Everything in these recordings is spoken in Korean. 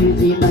noite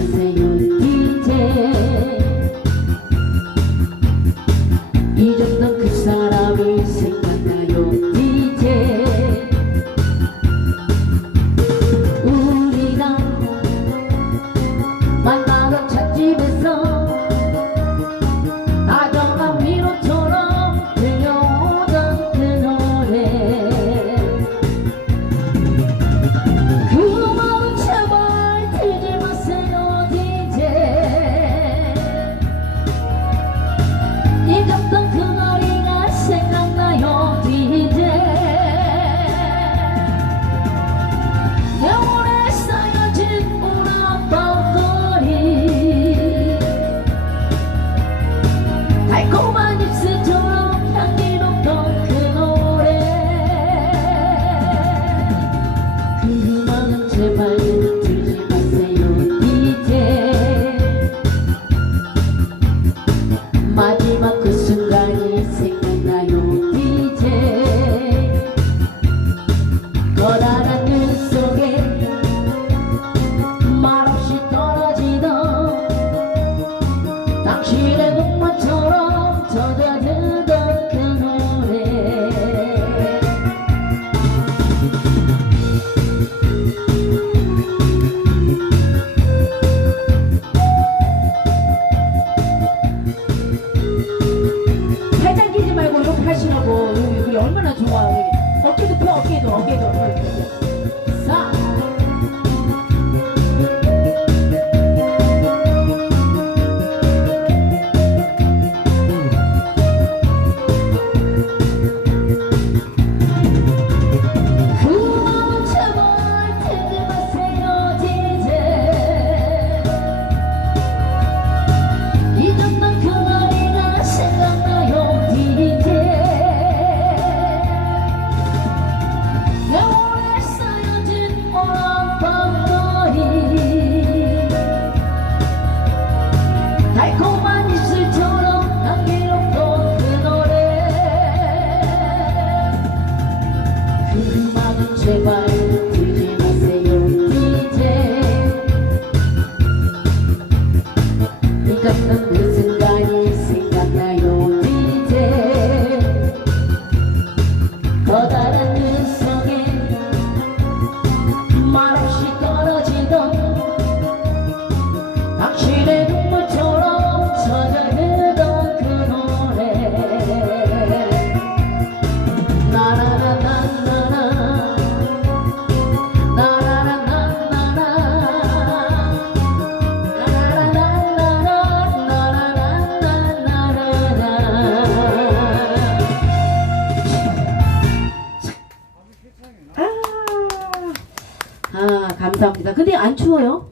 감사합니다. 근데 안 추워요?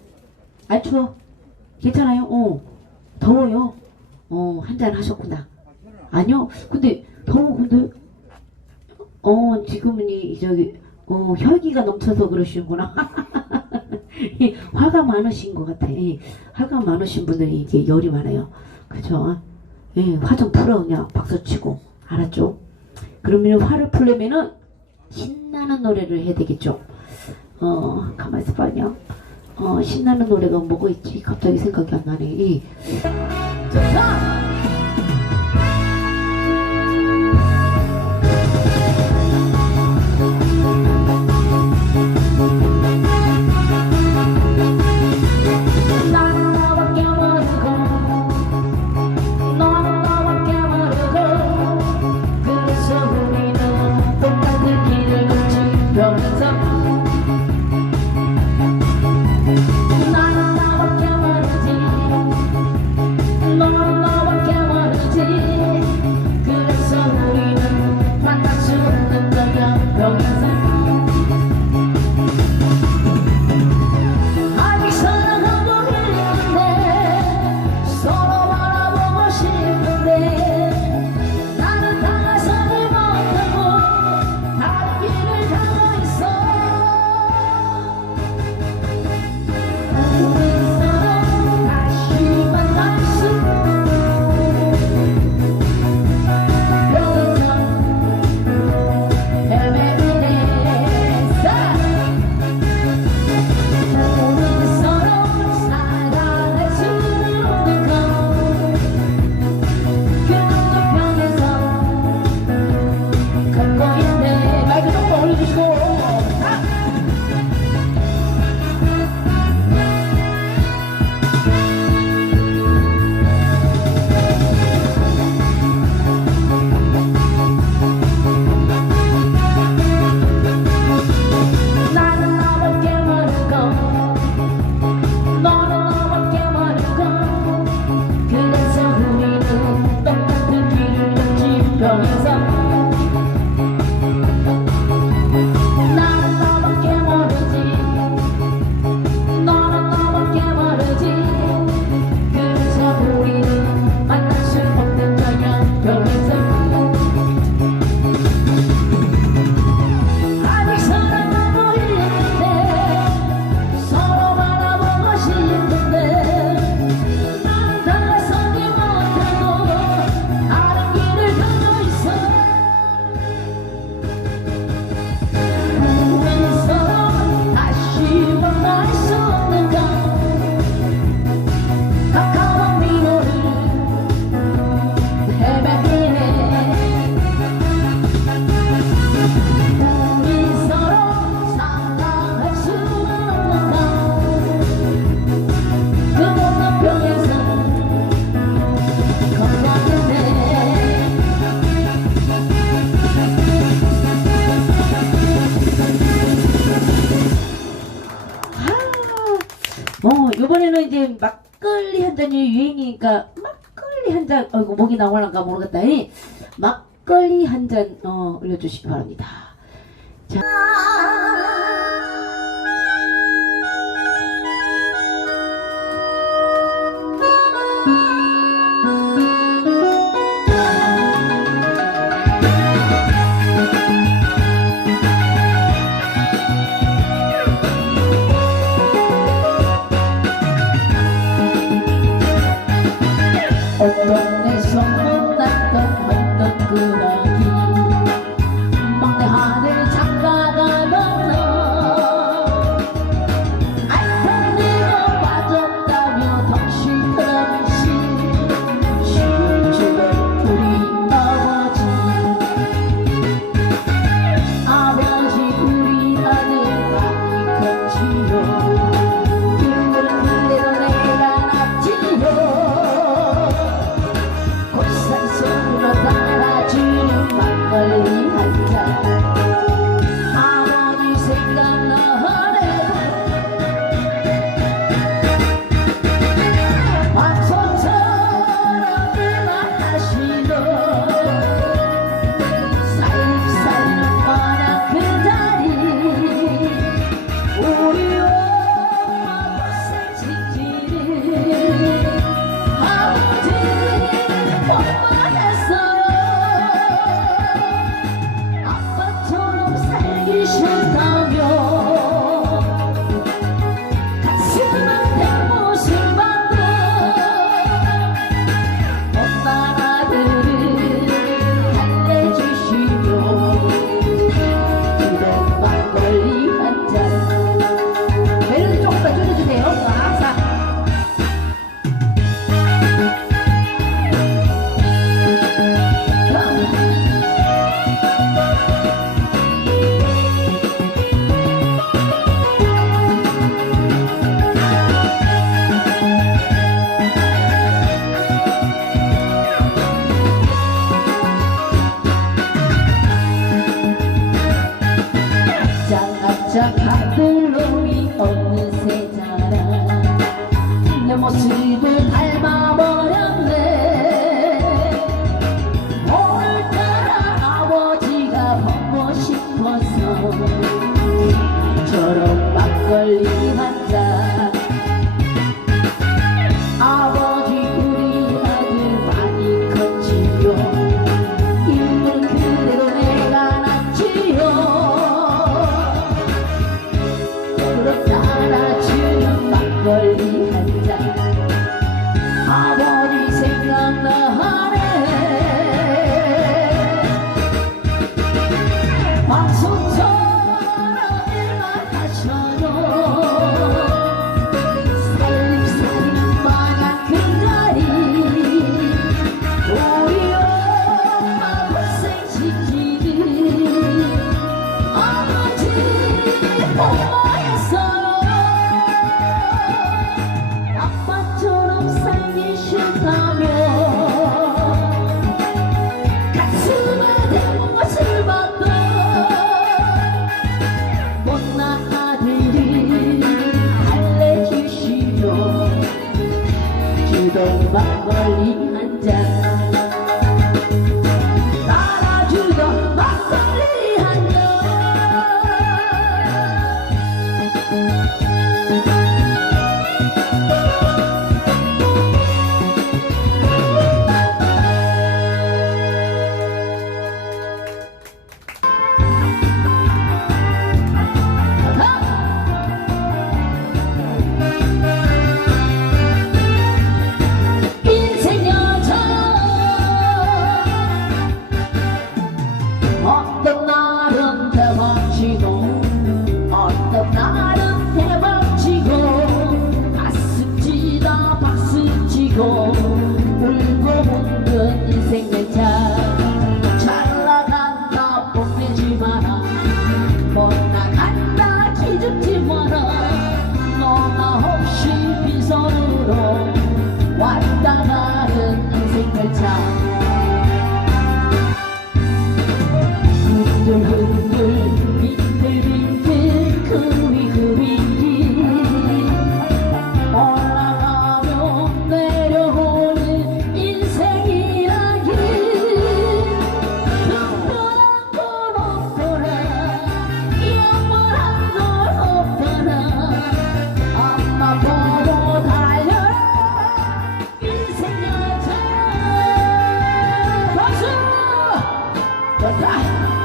안 추워? 괜찮아요? 어. 더워요? 어, 한 잔 하셨구나. 아니요. 근데 더워, 근데. 어, 지금은 이, 저기, 어, 혈기가 넘쳐서 그러시는구나. 화가 많으신 것 같아. 화가 많으신 분들이 이게 열이 많아요. 그죠? 예, 화 좀 풀어, 그냥 박수치고. 알았죠? 그러면 화를 풀려면은 신나는 노래를 해야 되겠죠? 어, 가만히 있어봐요. 어, 신나는 노래가 뭐가 있지? 갑자기 생각이 안 나네. 자, 보니까 막걸리 한 잔, 어, 이거 목이 나올란가 모르겠다. 이 막걸리 한 잔, 어, 올려주시기 바랍니다. 자. Savior. บักบอลีหันจัง 我在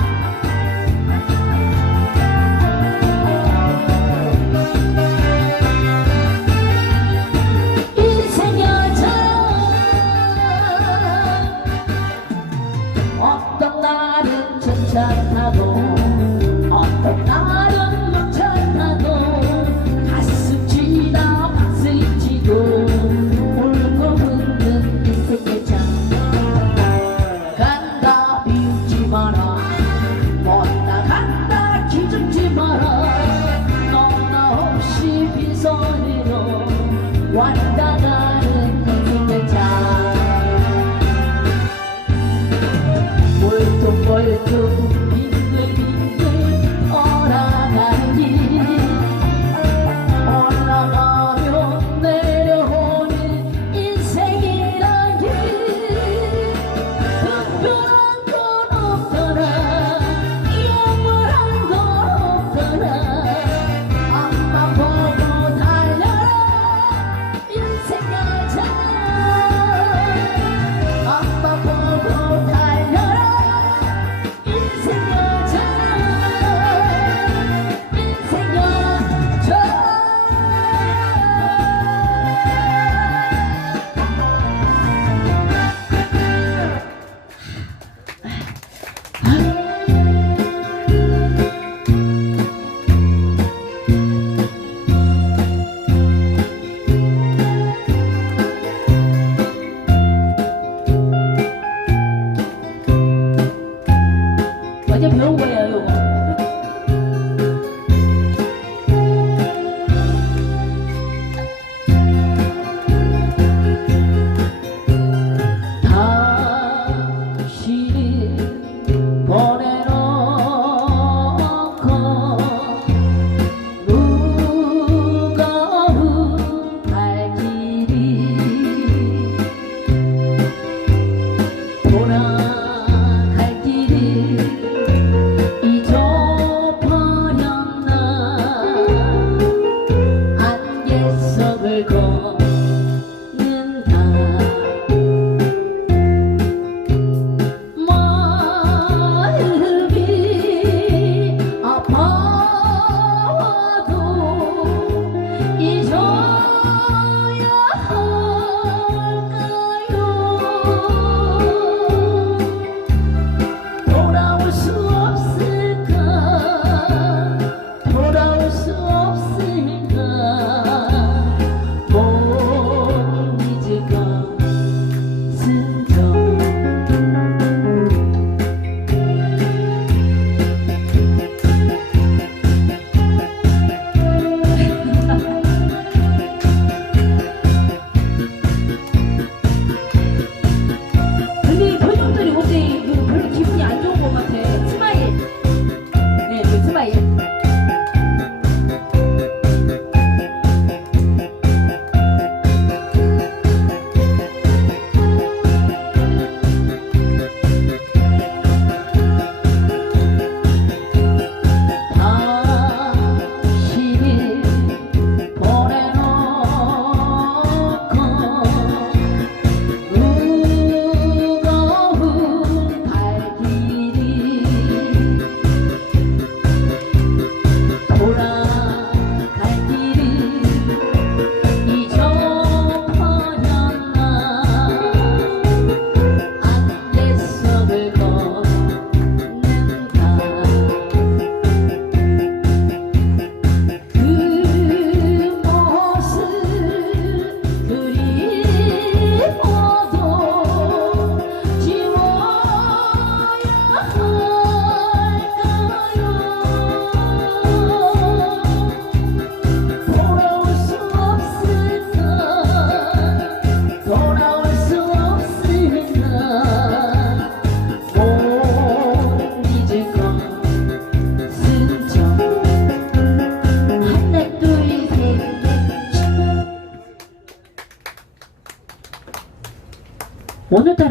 不能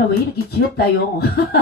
왜 이렇게 귀엽다요